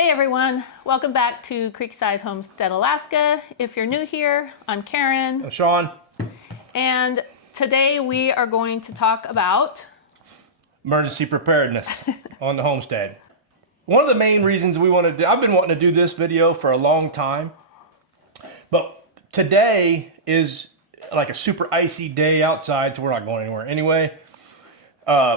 Hey everyone, welcome back to Creekside Homestead, Alaska. If you're new here, I'm Karen. I'm Sean. And today we are going to talk about emergency preparedness on the homestead. One of the main reasons we want to do, I've been wanting to do this video for a long time, but today is like a super icy day outside, so we're not going anywhere anyway.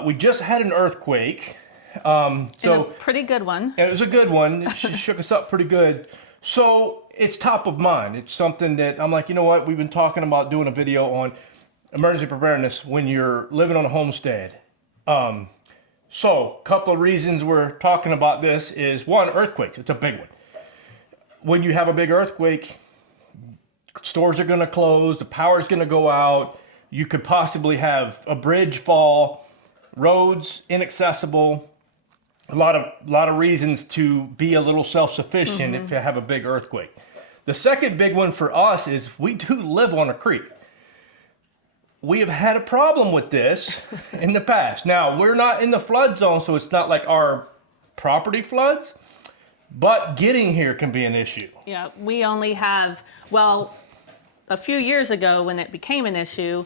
We just had an earthquake. a pretty good one. And it was a good one. It shook us up pretty good. So it's top of mind. It's something that I'm like, you know what? We've been talking about doing a video on emergency preparedness when you're living on a homestead. So a couple of reasons we're talking about this is one, earthquakes. It's a big one. When you have a big earthquake, stores are going to close. The power's going to go out. You could possibly have a bridge fall, roads inaccessible. A lot of reasons to be a little self-sufficient if you have a big earthquake. The second big one for us is we do live on a creek. We have had a problem with this in the past. Now, we're not in the flood zone, so it's not like our property floods, but getting here can be an issue. Yeah, we only have, well, a few years ago when it became an issue,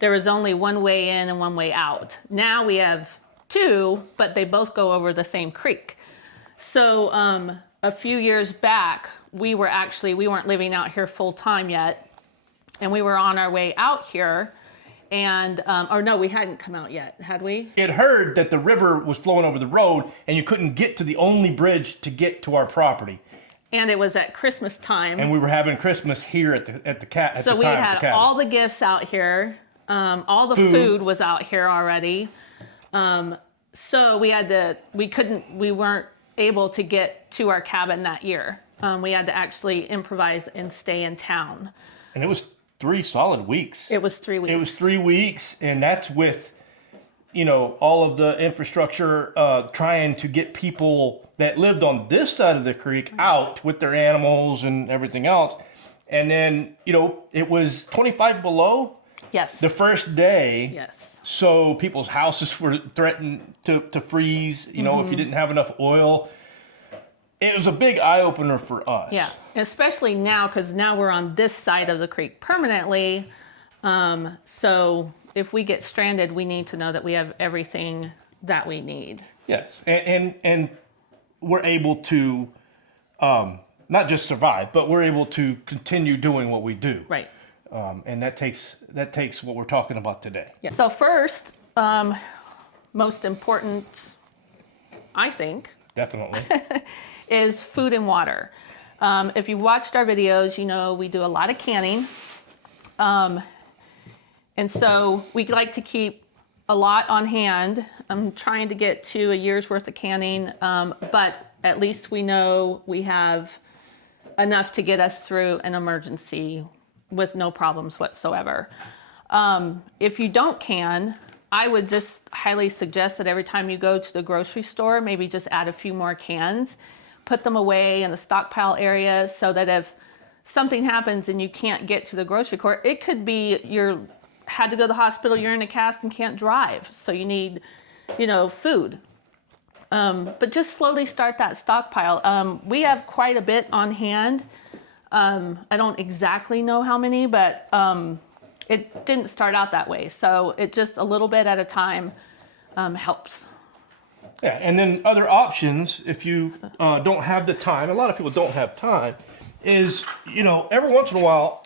there was only one way in and one way out. Now we have two, but they both go over the same creek. So a few years back, we weren't living out here full time yet, and we were on our way out here, and or no, we hadn't come out yet, had we? It heard that the river was flowing over the road, and you couldn't get to the only bridge to get to our property. And it was at Christmas time. And we were having Christmas here at the cabin. So we had all the gifts out here. All the food was out here already. So we weren't able to get to our cabin that year. We had to actually improvise and stay in town. And it was 3 solid weeks. It was 3 weeks. It was 3 weeks, and that's with, all of the infrastructure trying to get people that lived on this side of the creek out with their animals and everything else. And then, it was 25 below. Yes. The first day. Yes. So people's houses were threatened to freeze, if you didn't have enough oil. It was a big eye-opener for us. Yeah, especially now, because now we're on this side of the creek permanently. So if we get stranded, we need to know that we have everything that we need. Yes, and we're able to not just survive, but we're able to continue doing what we do. Right. And that takes what we're talking about today. Yeah. So first, most important, I think, definitely, is food and water. If you watched our videos, we do a lot of canning. And so we like to keep a lot on hand. I'm trying to get to a year's worth of canning, but at least we know we have enough to get us through an emergency with no problems whatsoever. If you don't can, I would just highly suggest that every time you go to the grocery store, maybe just add a few more cans, put them away in the stockpile area so that if something happens and you can't get to the grocery store, it could be you had to go to the hospital, you're in a cast and can't drive, so you need, food. But just slowly start that stockpile. We have quite a bit on hand. I don't exactly know how many, but it didn't start out that way. So it just a little bit at a time helps. Yeah, and then other options, if you don't have the time, a lot of people don't have time, is, every once in a while,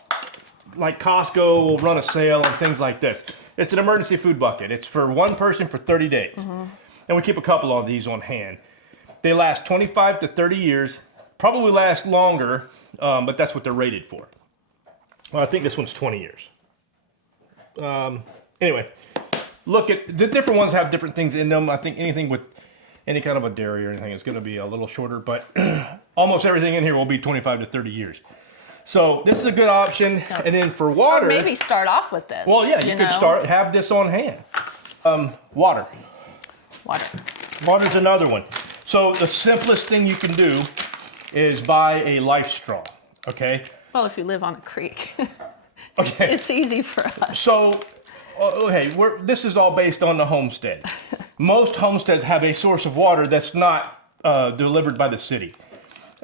like Costco will run a sale and things like this. It's an emergency food bucket. It's for one person for 30 days. And we keep a couple of these on hand. They last 25 to 30 years, probably last longer, but that's what they're rated for. Well, I think this one's 20 years. Anyway, look at the different ones have different things in them. I think anything with any kind of a dairy or anything is going to be a little shorter, but almost everything in here will be 25 to 30 years. So this is a good option. Yep. And then for water, or maybe start off with this. Well, yeah, you could have this on hand. Water. Water's another one. So the simplest thing you can do is buy a life straw. Okay. Well, if you live on a creek, okay, it's easy for us. So, okay, this is all based on the homestead. Most homesteads have a source of water that's not delivered by the city.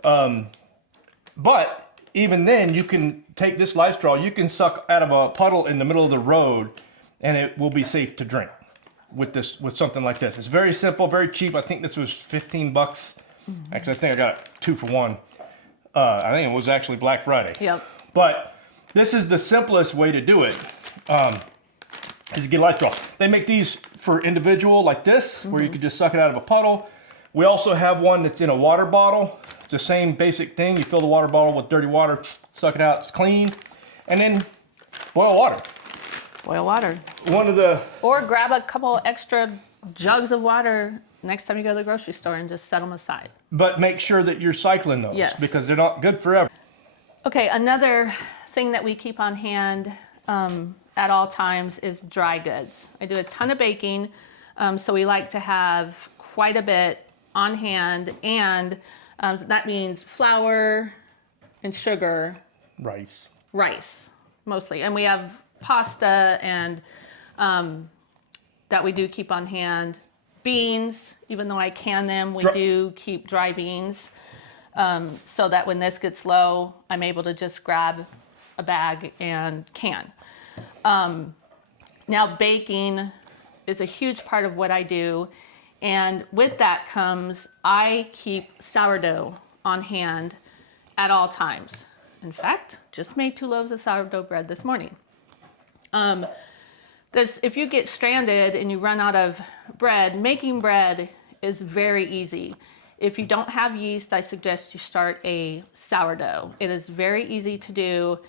But even then, you can take this life straw, you can suck out of a puddle in the middle of the road, and it will be safe to drink with something like this. It's very simple, very cheap. I think this was 15 bucks. Actually, I think I got 2 for 1. I think it was actually Black Friday. Yep. But this is the simplest way to do it, is to get a life straw. They make these for individual like this, where you could just suck it out of a puddle. We also have one that's in a water bottle. It's the same basic thing. You fill the water bottle with dirty water, suck it out, it's clean, and then boil water. Boil water. Or grab a couple extra jugs of water next time you go to the grocery store and just set them aside. But make sure that you're cycling those, yes, because they're not good forever. Okay, another thing that we keep on hand at all times is dry goods. I do a ton of baking, so we like to have quite a bit on hand, and that means flour and sugar. Rice, mostly. And we have pasta and that we do keep on hand. Beans, even though I can them, we do keep dry beans, so that when this gets low, I'm able to just grab a bag and can. Now baking is a huge part of what I do, and with that comes I keep sourdough on hand at all times. In fact, just made 2 loaves of sourdough bread this morning. If you get stranded and you run out of bread, making bread is very easy. If you don't have yeast, I suggest you start a sourdough. It is very easy to do.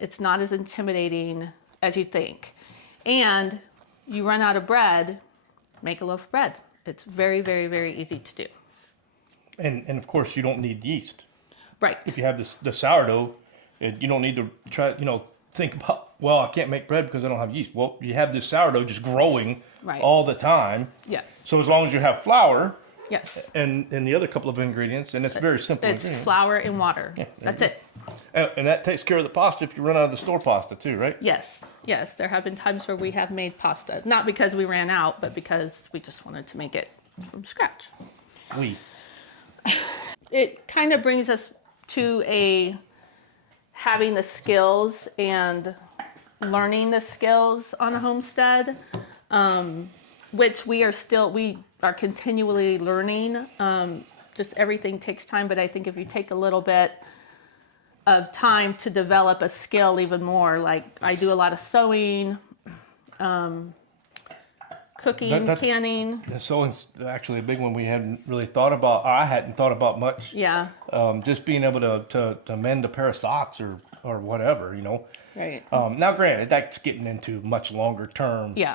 It's not as intimidating as you think. And you run out of bread, make a loaf of bread. It's very, very, very easy to do. And of course, you don't need yeast. Right. If you have the sourdough, you don't need to try, think about, well, I can't make bread because I don't have yeast. Well, you have this sourdough just growing all the time. Yes. So as long as you have flour, yes, and the other couple of ingredients, and it's very simple. It's flour and water. Yeah, that's it. And that takes care of the pasta if you run out of the store pasta too, right? Yes. Yes, there have been times where we have made pasta, not because we ran out, but because we just wanted to make it from scratch. It kind of brings us to having the skills and learning the skills on a homestead, which we are continually learning. Just everything takes time, but I think if you take a little bit of time to develop a skill even more, like I do a lot of sewing, cooking, canning. Sewing's actually a big one we hadn't really thought about. I hadn't thought about much. Yeah. Just being able to mend a pair of socks or whatever, Right. Now, granted, that's getting into much longer term Yeah.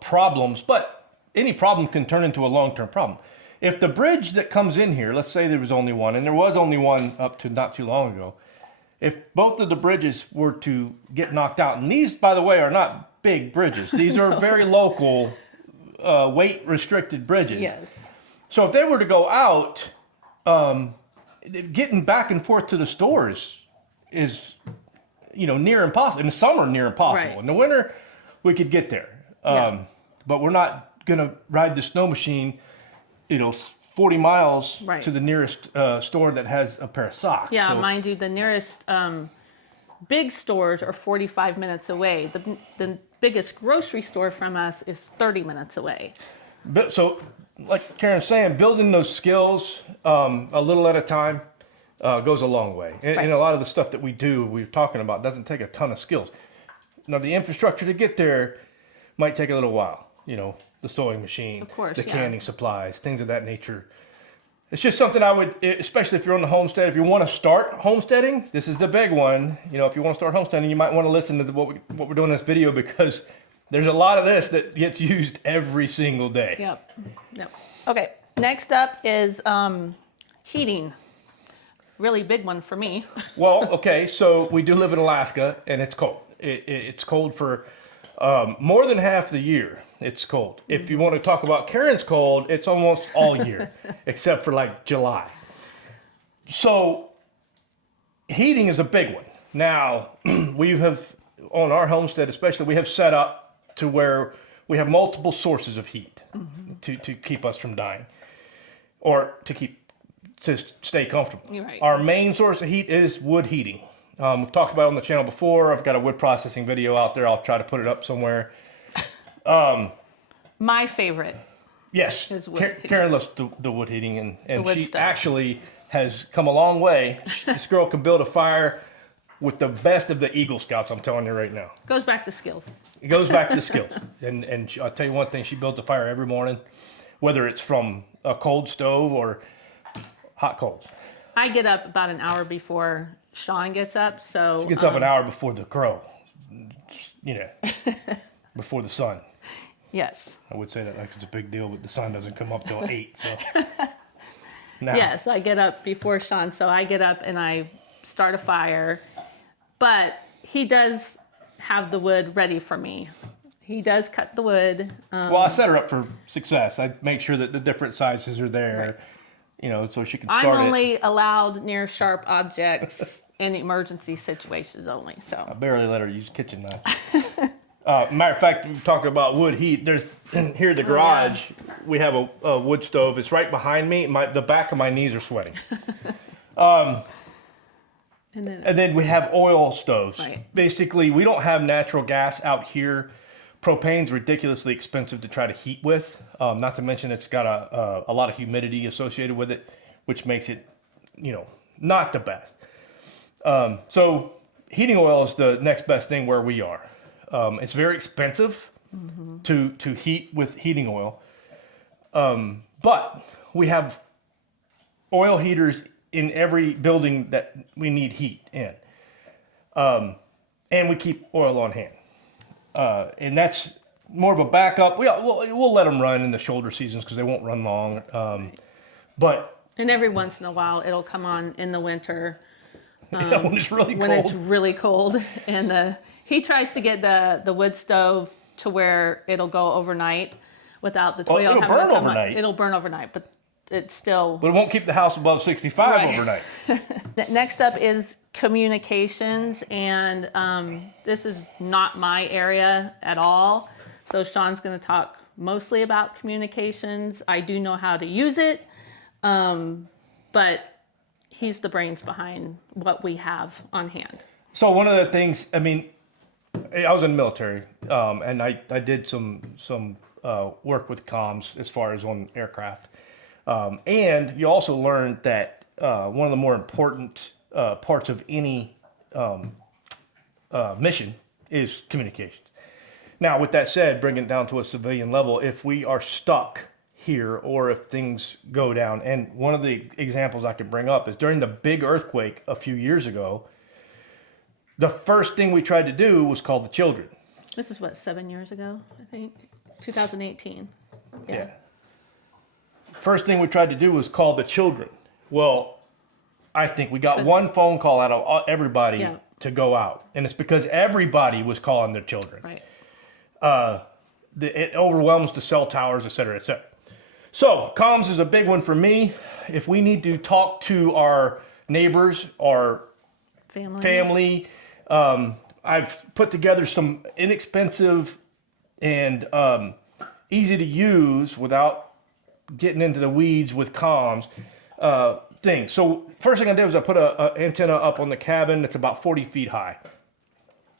problems, but any problem can turn into a long-term problem. If the bridge that comes in here, let's say there was only one, and there was only one up to not too long ago, if both of the bridges were to get knocked out, and these, by the way, are not big bridges. These are very local, weight-restricted bridges. Yes. So if they were to go out, getting back and forth to the stores is near impossible. In the summer, near impossible. Right. In the winter, we could get there. But we're not going to ride the snow machine, 40 miles to the nearest store that has a pair of socks. Yeah, so, mind you, the nearest big stores are 45 minutes away. The biggest grocery store from us is 30 minutes away. So, like Karen's saying, building those skills a little at a time goes a long way. And a lot of the stuff that we're talking about doesn't take a ton of skills. Now, the infrastructure to get there might take a little while. The sewing machine, of course, the canning supplies, things of that nature. It's just something I would, especially if you're on the homestead, if you want to start homesteading, this is the big one. If you want to start homesteading, you might want to listen to what we're doing in this video, because there's a lot of this that gets used every single day. Yep. Okay, next up is heating. Really big one for me. Well, okay, so we do live in Alaska, and it's cold. It's cold for more than half the year. It's cold. If you want to talk about Karen's cold, it's almost all year, except for like July. So heating is a big one. Now, we have, on our homestead especially, we have set up to where we have multiple sources of heat to keep us from dying, or to keep to stay comfortable. You're right. Our main source of heat is wood heating. We've talked about it on the channel before. I've got a wood processing video out there. I'll try to put it up somewhere. My favorite. Yes, Is wood heating. Karen loves the wood heating, and wood she stove. actually has come a long way. This girl can build a fire with the best of the Eagle Scouts, I'm telling you right now. Goes back to skills. It goes back to skills. And I'll tell you one thing, she builds a fire every morning, whether it's from a cold stove or hot coals. I get up about an hour before Sean gets up, so She gets up an hour before the crow, before the sun. yes. I would say that like it's a big deal, but the sun doesn't come up till 8, so. Now, Yes, I get up before Sean, so I get up and I start a fire. But he does have the wood ready for me. He does cut the wood. well, I set her up for success. I make sure that the different sizes are there, so she can start I'm it. only allowed near sharp objects in emergency situations only. I So barely let her use kitchen knife. Matter of fact, we talked about wood heat. There's here in the garage, we have a wood stove. It's right behind me. The back of my knees are sweating. And then we have oil stoves. Right. Basically, we don't have natural gas out here. Propane's ridiculously expensive to try to heat with. Not to mention it's got a lot of humidity associated with it, which makes it, not the best. So heating oil is the next best thing where we are. It's very expensive to heat with heating oil. But we have oil heaters in every building that we need heat in. And we keep oil on hand. And that's more of a backup. We'll let them run in the shoulder seasons because they won't run long. But and every once in a while, it'll come on in the winter when it's really when cold. it's really cold. And he tries to get the wood stove to where it'll go overnight without the oil it'll having burn to come up. overnight. It'll burn overnight, but it's still. But it won't keep the house above 65 Right. overnight. Next up is communications, and this is not my area at all. So Sean's going to talk mostly about communications. I do know how to use it, but he's the brains behind what we have on hand. So one of the things, I was in the military, and I did some work with comms as far as on aircraft. And you also learned that one of the more important parts of any mission is communication. Now, with that said, bring it down to a civilian level, if we are stuck here or if things go down, and one of the examples I can bring up is during the big earthquake a few years ago, the first thing we tried to do was call the children. This is 7 years ago, I think, 2018. Yeah. First thing we tried to do was call the children. Well, I think we got one phone call out of everybody to go out. And it's because everybody was calling their children. Right. It overwhelms the cell towers, et cetera, et cetera. So comms is a big one for me. If we need to talk to our neighbors, our family, I've put together some inexpensive and easy to use without getting into the weeds with comms things. So first thing I did was I put an antenna up on the cabin that's about 40 feet high.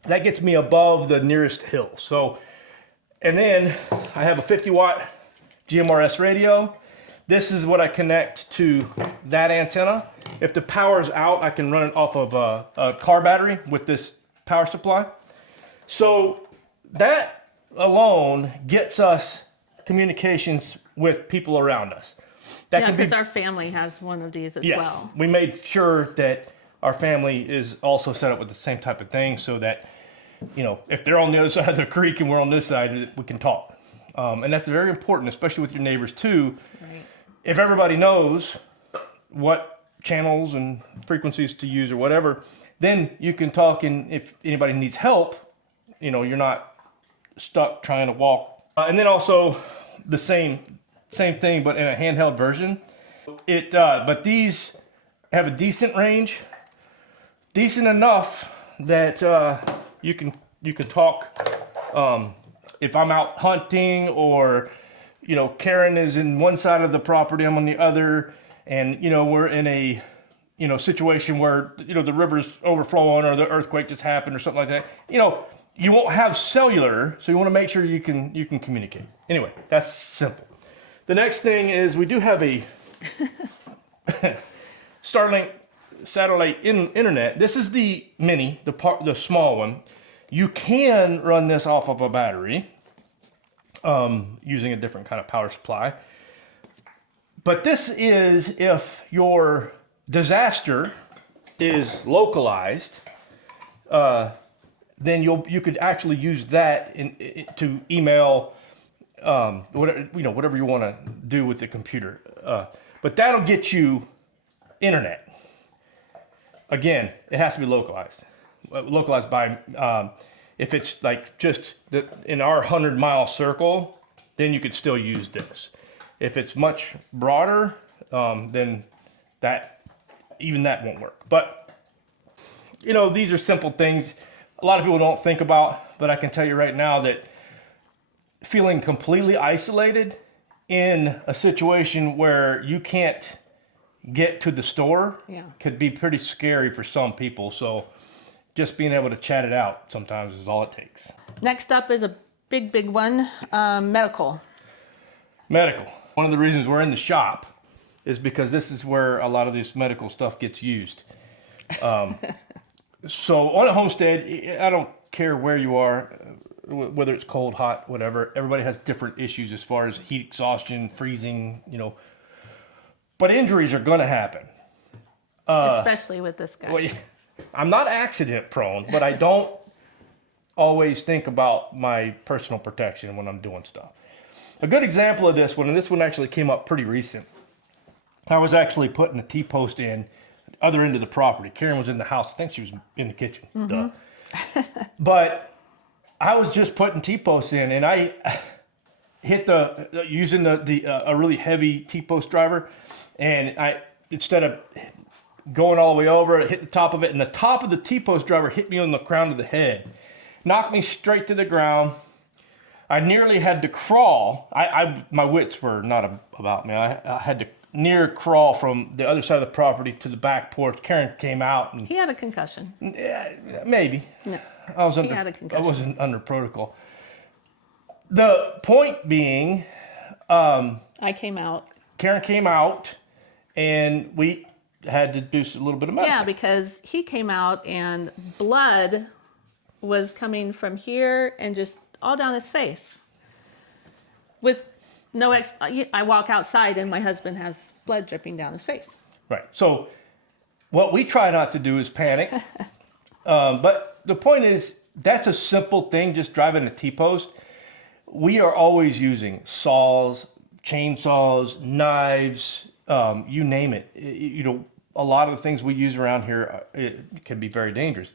That gets me above the nearest hill. And then I have a 50-watt GMRS radio. This is what I connect to that antenna. If the power's out, I can run it off of a car battery with this power supply. So that alone gets us communications with people around us. That can be, because our family has one of these as well. we made sure that our family is also set up with the same type of thing so that, if they're on the other side of the creek and we're on this side, we can talk. And that's very important, especially with your neighbors too. Right. If everybody knows what channels and frequencies to use or whatever, then you can talk, and if anybody needs help, you're not stuck trying to walk. And then also the same thing, but in a handheld version. But these have a decent range, decent enough that you can talk. If I'm out hunting, or Karen is in one side of the property, I'm on the other, and we're in a situation where the river's overflowing or the earthquake just happened or something like that. You won't have cellular, so you want to make sure you can communicate. Anyway, that's simple. The next thing is we do have a Starlink satellite internet. This is the mini, the small one. You can run this off of a battery using a different kind of power supply. But this is if your disaster is localized, then you could actually use that to email whatever you want to do with the computer. But that'll get you internet. Again, it has to be localized. Localized by, if it's like just in our 100-mile circle, then you could still use this. If it's much broader, then even that won't work. But, these are simple things a lot of people don't think about, but I can tell you right now that feeling completely isolated in a situation where you can't get to the store could be pretty scary for some people. So just being able to chat it out sometimes is all it takes. Next up is a big one, medical. Medical. One of the reasons we're in the shop is because this is where a lot of this medical stuff gets used. So on a homestead, I don't care where you are, whether it's cold, hot, whatever. Everybody has different issues as far as heat exhaustion, freezing, But injuries are going to happen. Especially with this guy. Well, I'm not accident prone, but I don't always think about my personal protection when I'm doing stuff. A good example of this one, and this one actually came up pretty recent. I was actually putting a T-post in other end of the property. Karen was in the house. I think she was in the kitchen. But I was just putting T-posts in, and I hit using a really heavy T-post driver, and I, instead of going all the way over, it hit the top of it, and the top of the T-post driver hit me on the crown of the head, knocked me straight to the ground. I nearly had to crawl. My wits were not about me. I had to near crawl from the other side of the property to the back porch. Karen came out. And, he had a concussion. Maybe. No. He had a concussion. I wasn't under protocol. The point being, I came out. Karen came out, and we had to do a little bit of medical. Yeah, because he came out and blood was coming from here and just all down his face. With no I walk outside and my husband has blood dripping down his face. Right. So what we try not to do is panic. But the point is, that's a simple thing, just driving a T-post. We are always using saws, chainsaws, knives, you name it. A lot of the things we use around here it can be very dangerous.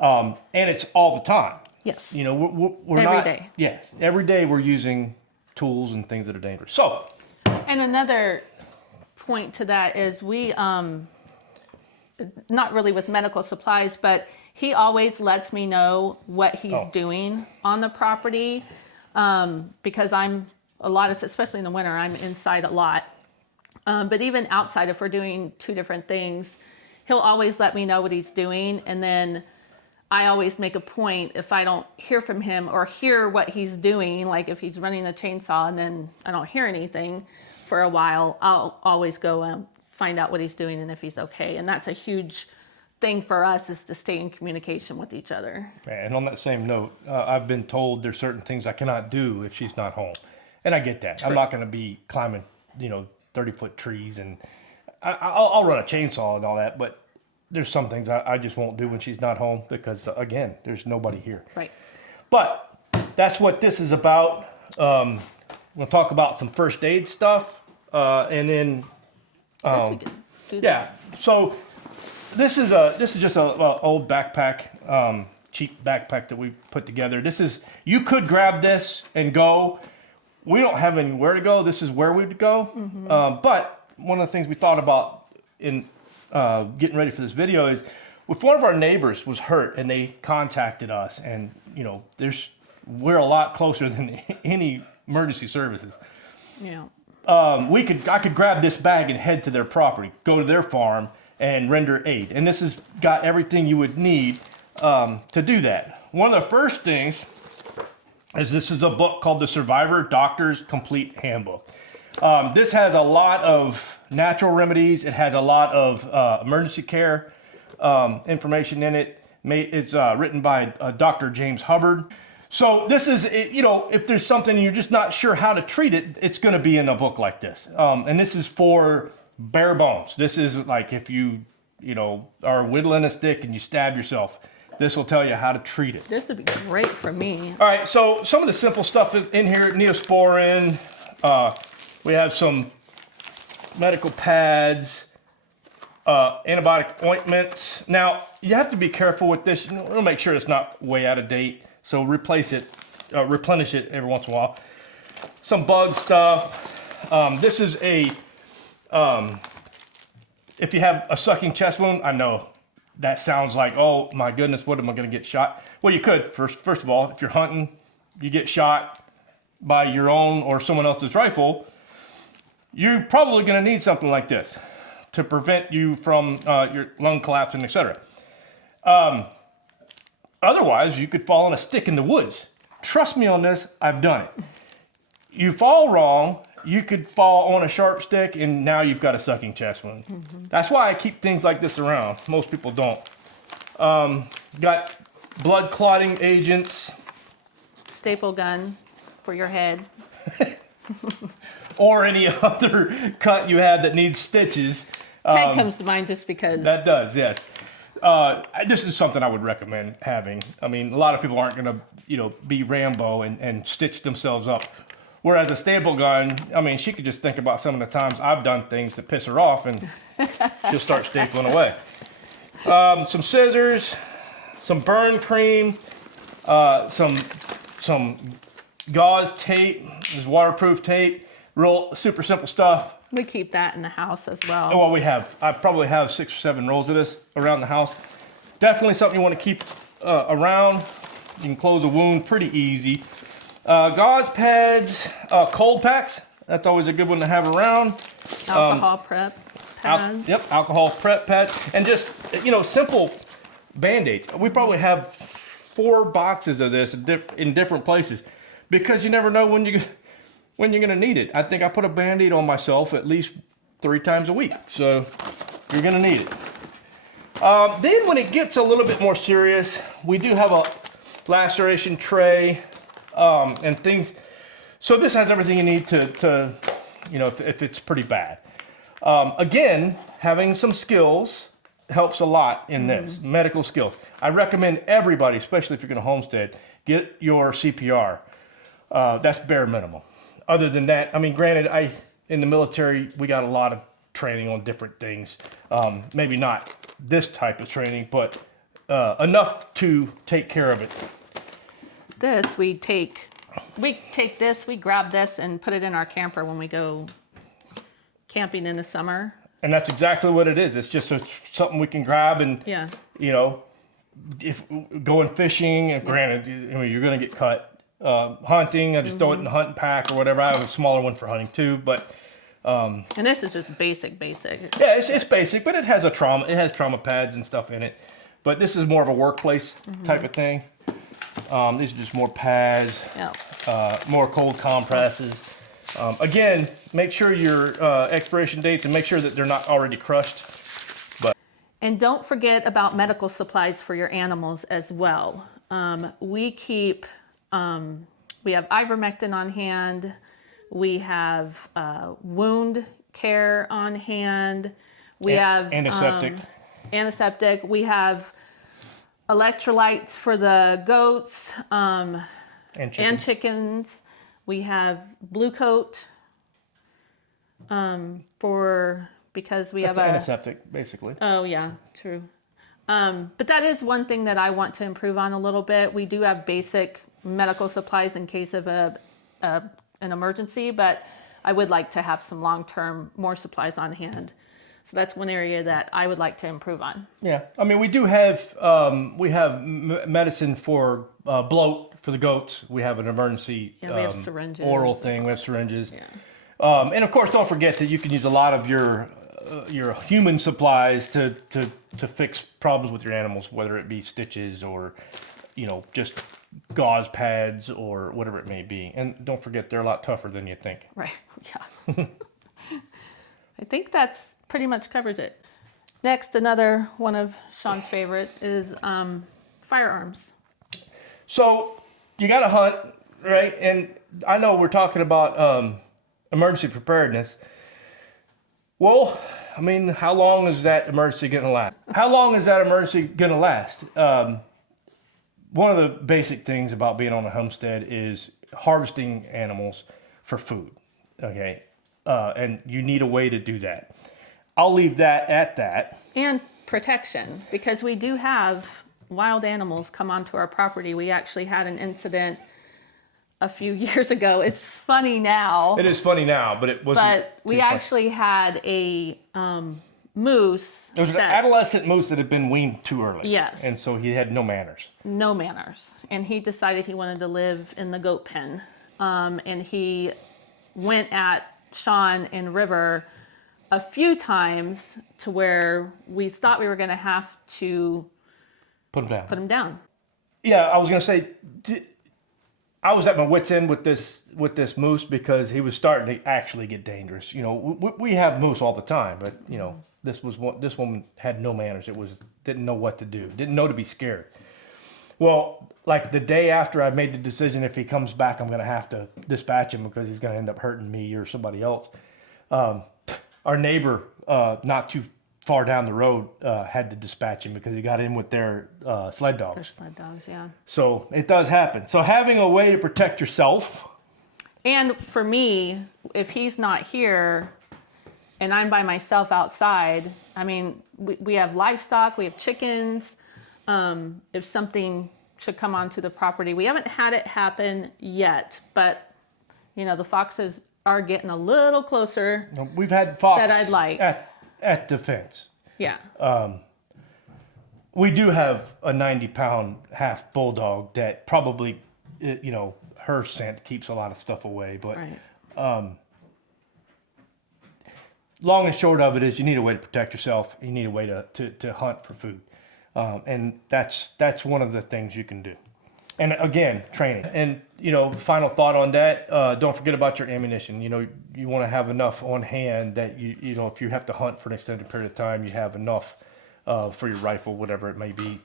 And it's all the time. Yes. We're every day. Yes. Every day we're using tools and things that are dangerous. So. And another point to that is we, not really with medical supplies, but he always lets me know what he's doing on the property, because especially in the winter, I'm inside a lot. But even outside, if we're doing two different things, he'll always let me know what he's doing. And then I always make a point, if I don't hear from him or hear what he's doing, like if he's running the chainsaw and then I don't hear anything for a while, I'll always go find out what he's doing and if he's okay. And that's a huge thing for us, is to stay in communication with each other. And on that same note, I've been told there's certain things I cannot do if she's not home. And I get that. True. I'm not going to be climbing, 30-foot trees, and I'll run a chainsaw and all that, but there's some things I just won't do when she's not home because, again, there's nobody here. Right. But that's what this is about. We'll talk about some first aid stuff, and then So this is just a old backpack, cheap backpack that we put together. You could grab this and go. We don't have anywhere to go. This is where we'd go. Mm-hmm. But one of the things we thought about in getting ready for this video is, if one of our neighbors was hurt and they contacted us, and we're a lot closer than any emergency services. Yeah. I could grab this bag and head to their property, go to their farm, and render aid. And this has got everything you would need to do that. One of the first things is this is a book called The Survivor Doctor's Complete Handbook. This has a lot of natural remedies. It has a lot of emergency care information in it. It's written by Dr. James Hubbard. So this is, if there's something you're just not sure how to treat it, it's going to be in a book like this. And this is for bare bones. This is like if you are whittling a stick and you stab yourself, this will tell you how to treat it. This would be great for me. All right, so some of the simple stuff in here, Neosporin. We have some medical pads, antibiotic ointments. Now, you have to be careful with this. You want to make sure it's not way out of date. So replace it, replenish it every once in a while. Some bug stuff. This is if you have a sucking chest wound, I know that sounds like, oh my goodness, what am I going to get shot? Well, you could, first of all, if you're hunting, you get shot by your own or someone else's rifle, you're probably going to need something like this to prevent you from your lung collapsing, etc. Otherwise, you could fall on a stick in the woods. Trust me on this, I've done it. You fall wrong, you could fall on a sharp stick, and now you've got a sucking chest wound. Mm-hmm. That's why I keep things like this around. Most people don't. Got blood clotting agents. Staple gun for your head. Or any other cut you have that needs stitches. Head comes to mind just because. That does, yes. This is something I would recommend having. I mean, a lot of people aren't going to, be Rambo and stitch themselves up. Whereas a staple gun, I mean, she could just think about some of the times I've done things to piss her off, and she'll start stapling away. Some scissors, some burn cream, some gauze tape, this waterproof tape, real super simple stuff. We keep that in the house as well. Well, I probably have 6 or 7 rolls of this around the house. Definitely something you want to keep around. You can close a wound pretty easy. Gauze pads, cold packs. That's always a good one to have around. Alcohol prep pads. Alcohol prep pads. And just, simple Band-Aids. We probably have 4 boxes of this in different places because you never know when you're going to need it. I think I put a Band-Aid on myself at least 3 times a week. So you're going to need it. Then when it gets a little bit more serious, we do have a laceration tray and things. So this has everything you need to if it's pretty bad. Again, having some skills helps a lot in this, medical skills. I recommend everybody, especially if you're going to homestead, get your CPR. That's bare minimum. Other than that, I mean, granted, in the military, we got a lot of training on different things. Maybe not this type of training, but enough to take care of it. We take this, we grab this and put it in our camper when we go camping in the summer. And that's exactly what it is. It's just something we can grab and, if going fishing, and granted, you're going to get cut. Hunting, I just throw it in the hunting pack or whatever. I have a smaller one for hunting too, but. And this is just basic. Yeah, it's basic, but it has trauma pads and stuff in it. But this is more of a workplace type of thing. These are just more pads, more cold compresses. Again, make sure your expiration dates and make sure that they're not already crushed. And don't forget about medical supplies for your animals as well. We keep, we have ivermectin on hand. We have wound care on hand. We have antiseptic. We have electrolytes for the goats and chickens. We have Blue Coat because we have antiseptic, basically. Oh yeah, true. But that is one thing that I want to improve on a little bit. We do have basic medical supplies in case of an emergency, but I would like to have some long-term more supplies on hand. So that's one area that I would like to improve on. Yeah, I mean, we do have medicine for bloat for the goats. We have an emergency we have syringes. oral thing. We have syringes. And of course, don't forget that you can use a lot of your human supplies to fix problems with your animals, whether it be stitches or, just gauze pads or whatever it may be. And don't forget, they're a lot tougher than you think. Right. Yeah. I think that's pretty much covers it. Next, another one of Sean's favorite is firearms. So you got to hunt, right? And I know we're talking about emergency preparedness. Well, I mean, how long is that emergency going to last? How long is that emergency going to last? One of the basic things about being on a homestead is harvesting animals for food, okay? And you need a way to do that. I'll leave that at that. And protection, because we do have wild animals come onto our property. We actually had an incident a few years ago. It's funny now. It is funny now, but it wasn't. But we actually had a moose. It was an adolescent moose that had been weaned too early. Yes. And so he had no manners. No manners. And he decided he wanted to live in the goat pen. And he went at Sean and River a few times to where we thought we were going to have to Put him down. Yeah, I was going to say, I was at my wit's end with this moose because he was starting to actually get dangerous. We have moose all the time, but this woman had no manners. Didn't know what to do. Didn't know to be scared. Well, like the day after I made the decision, if he comes back, I'm going to have to dispatch him because he's going to end up hurting me or somebody else. Our neighbor, not too far down the road, had to dispatch him because he got in with their sled dogs. Their sled dogs, yeah. So it does happen. So having a way to protect yourself. And for me, if he's not here and I'm by myself outside, I mean, we have livestock, we have chickens. If something should come onto the property, we haven't had it happen yet, but the foxes are getting a little closer. We've had fox that I'd like at the fence. Yeah. We do have a 90-pound half bulldog that probably, her scent keeps a lot of stuff away. But right. Long and short of it is you need a way to protect yourself. You need a way to hunt for food. And that's one of the things you can do. And again, training. And, final thought on that, don't forget about your ammunition. You want to have enough on hand that, if you have to hunt for an extended period of time, you have enough for your rifle, whatever it may be,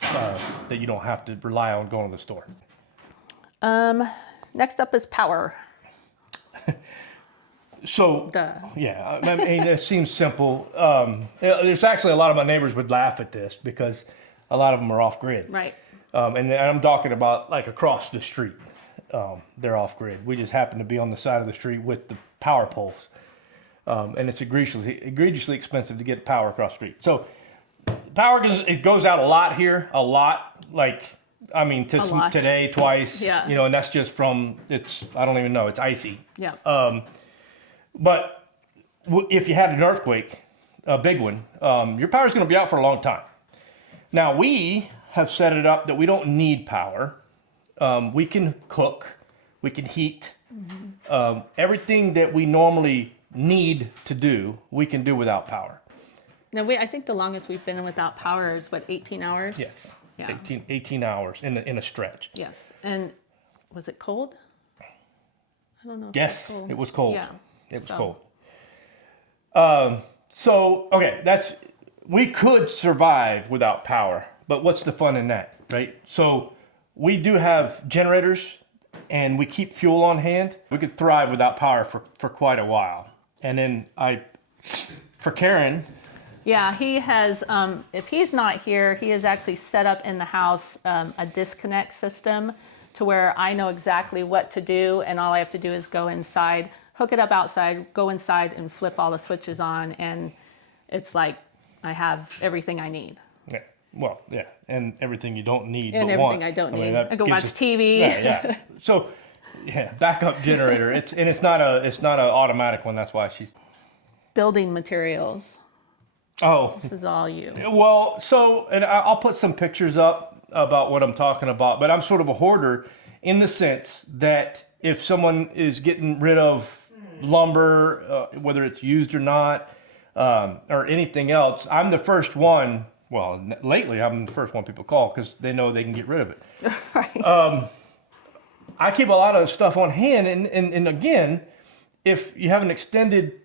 that you don't have to rely on going to the store. Next up is power. So, yeah, I mean, it seems simple. There's actually a lot of my neighbors would laugh at this because a lot of them are off grid. Right. And I'm talking about like across the street. They're off grid. We just happen to be on the side of the street with the power poles. And it's egregiously expensive to get power across the street. So power goes out a lot here, a lot. Like, I mean, today, twice, yeah. And that's just I don't even know, it's icy. Yeah. But if you had an earthquake, a big one, your power's going to be out for a long time. Now, we have set it up that we don't need power. We can cook, we can heat. Mm-hmm. Everything that we normally need to do, we can do without power. Now, I think the longest we've been without power is, 18 hours? Yes, yeah. 18 hours in a stretch. Yes, and was it cold? I don't know if yes, it was cold. Yeah. It was cold. So, okay, we could survive without power, but what's the fun in that, right? So we do have generators and we keep fuel on hand. We could thrive without power for quite a while. And then for Karen. Yeah, he has, if he's not here, he has actually set up in the house a disconnect system to where I know exactly what to do, and all I have to do is go inside, hook it up outside, go inside and flip all the switches on, and it's like I have everything I need. Yeah, well, yeah, and everything you don't need and but everything want. I don't need. mean, I can watch TV. Yeah. So, yeah, backup generator. It's not an automatic one. That's why she's building materials. Oh, this is all you. Well, and I'll put some pictures up about what I'm talking about. But I'm sort of a hoarder in the sense that if someone is getting rid of lumber, whether it's used or not, or anything else, I'm the first one. Well, lately I'm the first one people call because they know they can get rid of it. Right. I keep a lot of stuff on hand, and again, if you have an extended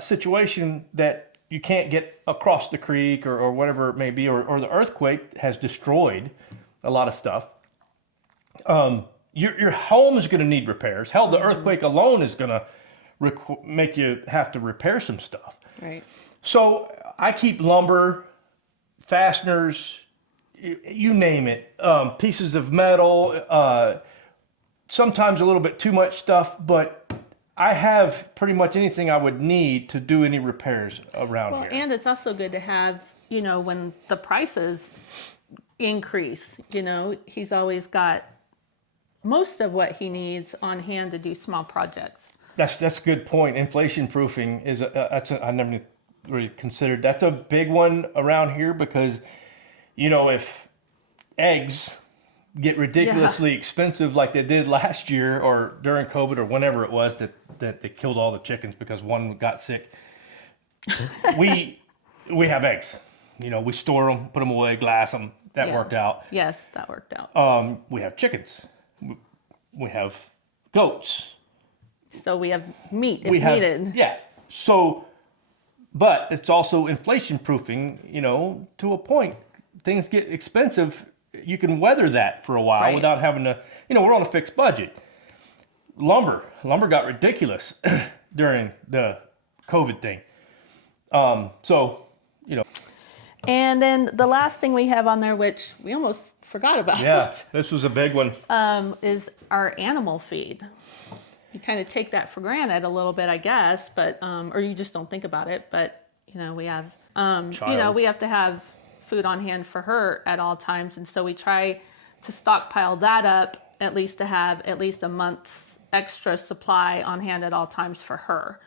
situation that you can't get across the creek or whatever it may be, or the earthquake has destroyed a lot of stuff, your home is going to need repairs. Hell, the earthquake alone is going to make you have to repair some stuff. Right. So I keep lumber, fasteners, you name it, pieces of metal, sometimes a little bit too much stuff, but I have pretty much anything I would need to do any repairs around Well, here. and it's also good to have, when the prices increase, he's always got most of what he needs on hand to do small projects. That's a good point. Inflation proofing is I never really considered. That's a big one around here because, if eggs get ridiculously expensive like they did last year or during COVID or whenever it was that they killed all the chickens because one got sick. we have eggs. We store them, put them away, glass them. That Yeah. worked out. Yes, that worked out. We have chickens. We have goats. So we have meat if We have needed. yeah. So, but it's also inflation proofing. To a point, things get expensive. You can weather that for a while Right. without having to. We're on a fixed budget. Lumber got ridiculous during the COVID thing. So. And then the last thing we have on there, which we almost forgot about, Yeah, this was a big one. is our animal feed. You kind of take that for granted a little bit, I guess, but or you just don't think about it. But we have we have to have food on hand for her at all times, and so we try to stockpile that up at least to have at least a month's extra supply on hand at all times for her.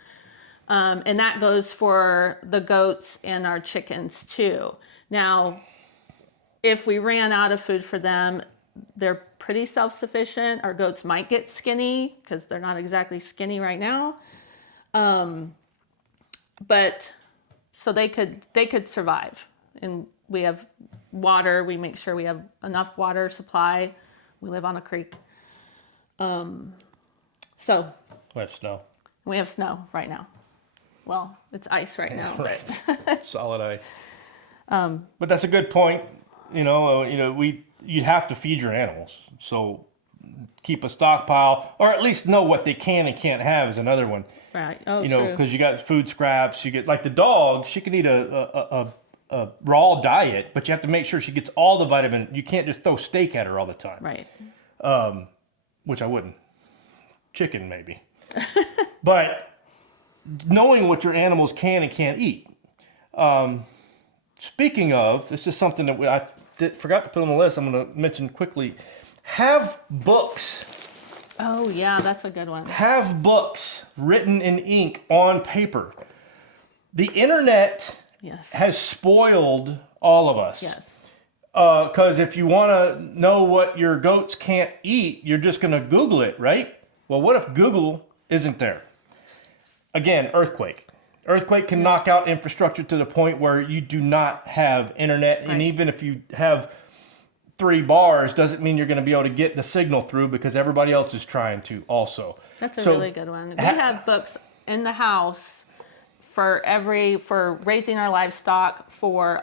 And that goes for the goats and our chickens too. Now, if we ran out of food for them, they're pretty self-sufficient. Our goats might get skinny because they're not exactly skinny right now. But so they could survive. And we have water. We make sure we have enough water supply. We live on a creek. So We have snow. we have snow right now. Well, it's ice right now, Right. but Solid ice. But that's a good point. You have to feed your animals. So keep a stockpile, or at least know what they can and can't have is another one. right. Oh, True. true. Because you got food scraps. You get like the dog. She can eat a raw diet, but you have to make sure she gets all the vitamin. You can't just throw steak at her all the time. Right. Which I wouldn't. Chicken maybe. But knowing what your animals can and can't eat. Speaking of, this is something that I forgot to put on the list. I'm going to mention quickly. Have books. Oh, yeah, that's a good one. Have books written in ink on paper. The internet Yes. has spoiled all of us. Yes. Because if you want to know what your goats can't eat, you're just going to Google it, right? Well, what if Google isn't there? Again, earthquake. Earthquake can knock out infrastructure to the point where you do not have internet. Right. And even if you have 3 bars, doesn't mean you're going to be able to get the signal through because everybody else is trying to also. That's a So, really good one. We have books in the house for raising our livestock, for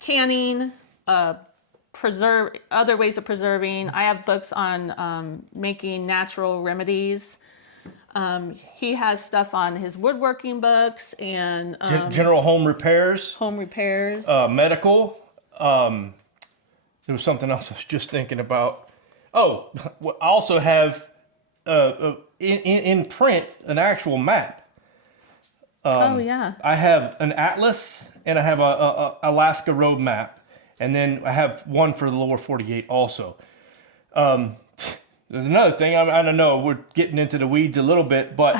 canning, other ways of preserving. I have books on making natural remedies. He has stuff on his woodworking books and general home repairs, home repairs. medical. There was something else I was just thinking about. Oh, I also have in print an actual map. Oh yeah. I have an atlas and I have a Alaska road map, and then I have one for the lower 48 also. There's another thing. I don't know. We're getting into the weeds a little bit, but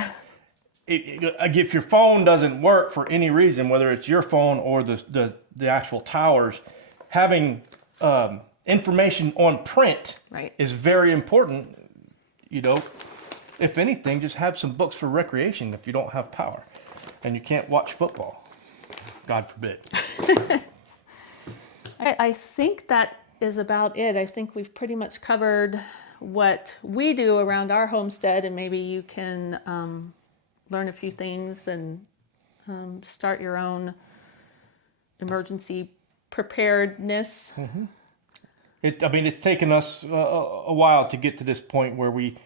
if your phone doesn't work for any reason, whether it's your phone or the actual towers, having information on print Right. is very important. if anything, just have some books for recreation if you don't have power and you can't watch football. God forbid. I think that is about it. I think we've pretty much covered what we do around our homestead, and maybe you can learn a few things and start your own emergency preparedness. I mean, it's taken us a while to get to this point where we,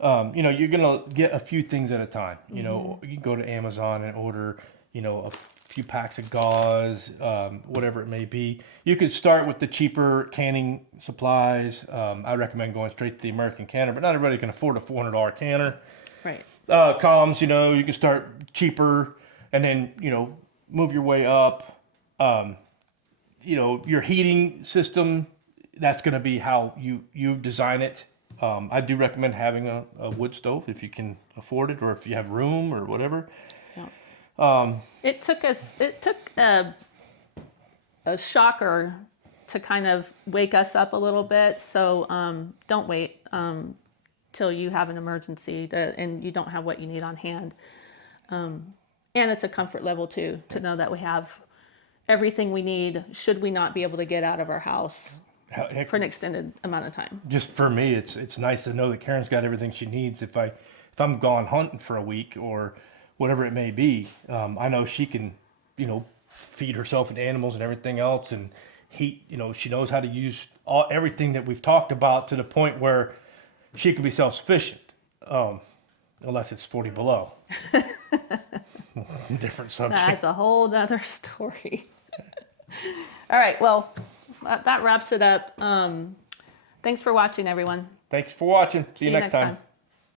you know, you're gonna get a few things at a time. You know, you can go to Amazon and order, you know, a few packs of gauze, whatever it may be. You could start with the cheaper canning supplies. I recommend going straight to the American canner, but not everybody can afford a $400 canner. Right. Comms, you know, you can start cheaper and then, you know, move your way up. You know, your heating system, that's going to be how you design it. I do recommend having a wood stove if you can afford it, or if you have room or whatever. Yeah. It took a shocker to kind of wake us up a little bit. So don't wait till you have an emergency and you don't have what you need on hand. And it's a comfort level too, to know that we have everything we need should we not be able to get out of our house for an extended amount of time. Just for me, it's nice to know that Karen's got everything she needs. If I'm gone hunting for a week or whatever it may be, I know she can, you know, feed herself and animals and everything else, and heat. You know, she knows how to use everything that we've talked about to the point where she can be self-sufficient, unless it's 40 below. Different subject. That's a whole nother story. All right, well, that wraps it up. Thanks for watching, everyone. Thanks for watching. See you next time.